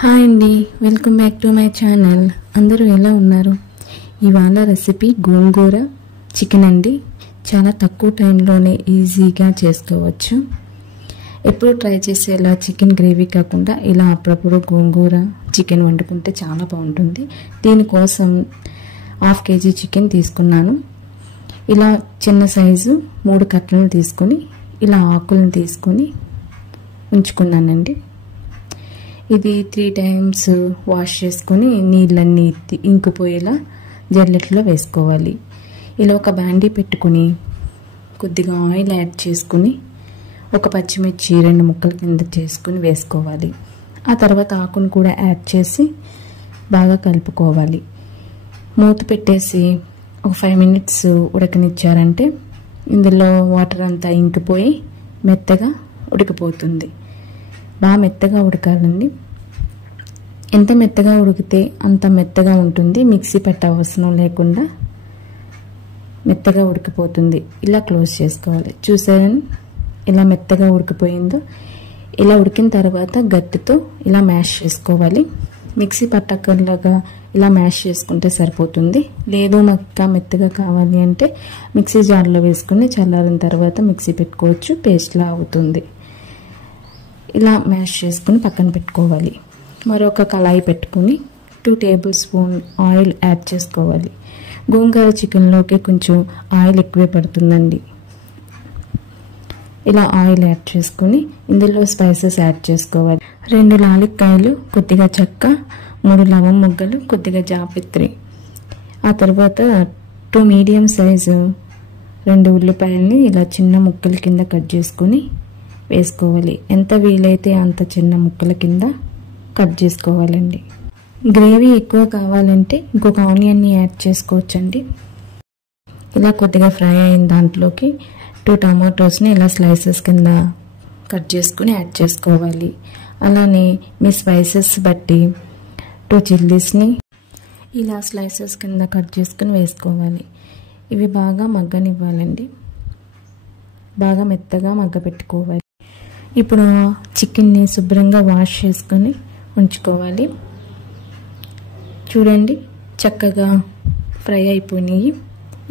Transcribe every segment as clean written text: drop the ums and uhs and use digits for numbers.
Hi అండి, welcome back to my channel. అందరూ ఎలా ఉన్నారు? ఇవాళ రెసిపీ గోంగూర చికెన్ అండి. చాలా తక్కువ టైంలోనే ఈజీగా చేసుకోవచ్చు. ఎప్పుడు ట్రై చేసేలా చికెన్ గ్రేవీ కాకుండా ఇలా అప్పుడప్పుడు గోంగూర చికెన్ వండుకుంటే చాలా బాగుంటుంది. దీనికోసం 1/2 kg చికెన్ తీసుకున్నాను. ఇలా చిన్న సైజు 3 కట్టలను తీసుకొని ఇలా ఆకులను తీసుకొని ఉంచుకున్నానండి. ఇది 3 times వాష్ చేసుకొని నీళ్ళన్నీ ఇంకిపోయేలా జల్లెట్లో వేసుకోవాలి. ఇలా ఒక బాండీ పెట్టుకుని కొద్దిగా ఆయిల్ యాడ్ చేసుకుని ఒక పచ్చిమిర్చి 2 ముక్కల కింద చేసుకుని వేసుకోవాలి. ఆ తర్వాత ఆకును కూడా యాడ్ చేసి బాగా కలుపుకోవాలి. మూత పెట్టేసి ఒక 5 minutes ఉడకనిచ్చారంటే ఇందులో వాటర్ అంతా ఇంకిపోయి మెత్తగా ఉడికిపోతుంది. బాగా మెత్తగా ఉడకాలండి. ఎంత మెత్తగా ఉడికితే అంత మెత్తగా ఉంటుంది. మిక్సీ పెట్టవసరం లేకుండా మెత్తగా ఉడికిపోతుంది. ఇలా క్లోజ్ చేసుకోవాలి. చూసారని ఇలా మెత్తగా ఉడికిపోయిందో. ఇలా ఉడికిన తర్వాత గట్టితో ఇలా మ్యాష్ చేసుకోవాలి. మిక్సీ పట్టకలాగా ఇలా మ్యాష్ చేసుకుంటే సరిపోతుంది. లేదు ఇంకా మెత్తగా కావాలి అంటే మిక్సీ జార్లో వేసుకుని చల్లారిన తర్వాత మిక్సీ పెట్టుకోవచ్చు. పేస్ట్లా అవుతుంది. ఇలా మ్యాష్ చేసుకుని పక్కన పెట్టుకోవాలి. మరొక కళాయి పెట్టుకుని 2 tablespoon ఆయిల్ యాడ్ చేసుకోవాలి. గోంగూర చికెన్లోకి కొంచెం ఆయిల్ ఎక్కువే పడుతుందండి. ఇలా ఆయిల్ యాడ్ చేసుకుని ఇందులో స్పైసెస్ యాడ్ చేసుకోవాలి. 2 లాలిక్కాయలు, కొద్దిగా చెక్క, 3 లవం ముగ్గలు, కొద్దిగా జాపత్రి. ఆ తర్వాత 2 మీడియం సైజు 2 ఉల్లిపాయలని ఇలా చిన్న ముక్కల కింద కట్ చేసుకుని వేసుకోవాలి. ఎంత వీలైతే అంత చిన్న ముక్కల కింద కట్ చేసుకోవాలండి. గ్రేవీ ఎక్కువ కావాలంటే ఇంకొక ఆనియన్ని యాడ్ చేసుకోవచ్చండి. ఇలా కొద్దిగా ఫ్రై అయిన దాంట్లోకి 2 టమాటోస్ని ఇలా స్లైసెస్ కింద కట్ చేసుకుని యాడ్ చేసుకోవాలి. అలానే మీ స్పైసెస్ బట్టి 2 చిల్లీస్ని ఇలా స్లైసెస్ కింద కట్ చేసుకుని వేసుకోవాలి. ఇవి బాగా మగ్గనివ్వాలండి. బాగా మెత్తగా మగ్గపెట్టుకోవాలి. ఇప్పుడు చికెన్ని శుభ్రంగా వాష్ చేసుకొని ఉంచుకోవాలి. చూడండి చక్కగా ఫ్రై అయిపోయినాయి.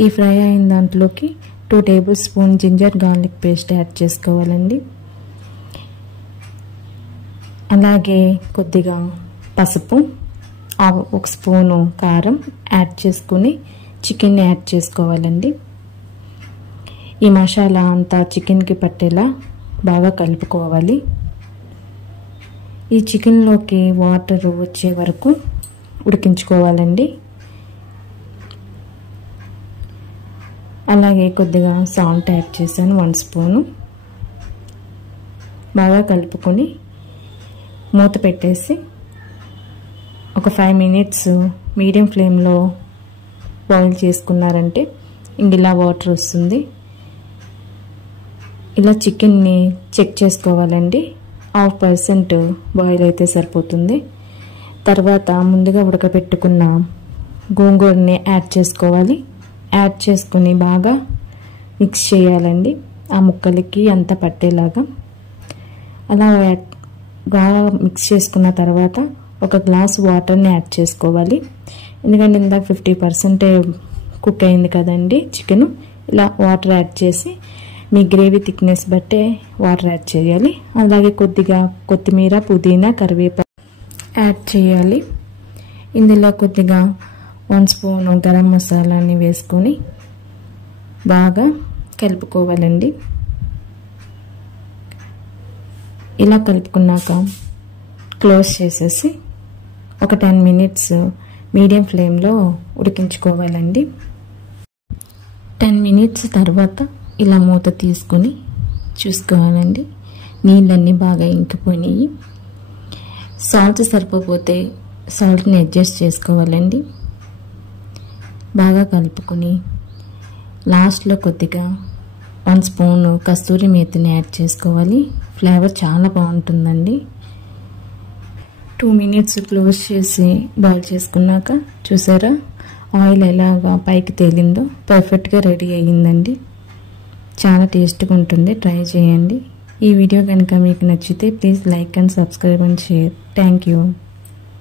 ఈ ఫ్రై అయిన దాంట్లోకి 2 tablespoon ginger garlic paste add చేసుకోవాలండి. అలాగే కొద్దిగా పసుపు, 1 స్పూను కారం యాడ్ చేసుకుని చికెన్ని యాడ్ చేసుకోవాలండి. ఈ మసాలా అంతా చికెన్కి పట్టేలా బాగా కలుపుకోవాలి. ఈ చికెన్లోకి వాటర్ వచ్చే వరకు ఉడికించుకోవాలండి. అలాగే కొద్దిగా సాల్ట్ యాడ్ చేశాను, 1 స్పూను. బాగా కలుపుకొని మూత పెట్టేసి ఒక 5 minutes మీడియం ఫ్లేమ్లో బాయిల్ చేసుకున్నారంటే ఇలా వాటర్ వస్తుంది. ఇలా చికెన్ని చెక్ చేసుకోవాలండి. 1/2% బాయిల్ అయితే సరిపోతుంది. తర్వాత ముందుగా ఉడకబెట్టుకున్న గోంగూరని యాడ్ చేసుకోవాలి. యాడ్ చేసుకుని బాగా మిక్స్ చేయాలండి. ఆ ముక్కలకి అంతా పట్టేలాగా అలా బాగా మిక్స్ చేసుకున్న తర్వాత ఒక గ్లాస్ వాటర్ని యాడ్ చేసుకోవాలి. ఎందుకంటే ఇందాక 50% కుక్ అయింది కదండి చికెన్. ఇలా వాటర్ యాడ్ చేసి మీ గ్రేవీ థిక్నెస్ బట్టే వాటర్ యాడ్ చేయాలి. అలాగే కొద్దిగా కొత్తిమీర, పుదీనా, కరివేపాకు యాడ్ చేయాలి. ఇందులో కొద్దిగా 1 స్పూన్ గరం మసాలాని వేసుకొని బాగా కలుపుకోవాలండి. ఇలా కలుపుకున్నాక క్లోజ్ చేసేసి ఒక 10 minutes మీడియం ఫ్లేమ్లో ఉడికించుకోవాలండి. 10 minutes తర్వాత ఇలా మూత తీసుకొని చూసుకోవాలండి. నీళ్ళన్నీ బాగా ఇంకిపోయినాయి. సాల్ట్ సరిపోతే సాల్ట్ని అడ్జస్ట్ చేసుకోవాలండి. బాగా కలుపుకొని లాస్ట్లో కొద్దిగా 1 స్పూన్ కస్తూరి మేతిని యాడ్ చేసుకోవాలి. ఫ్లేవర్ చాలా బాగుంటుందండి. 2 minutes క్లోజ్ చేసి బాయిల్ చేసుకున్నాక చూసారా ఆయిల్ ఎలాగా పైకి తేలిందో. పర్ఫెక్ట్గా రెడీ అయ్యిందండి. చాలా టేస్ట్గా ఉంటుంది. ట్రై చేయండి. ఈ వీడియో కనుక మీకు నచ్చితే please like and subscribe and share. Thank you.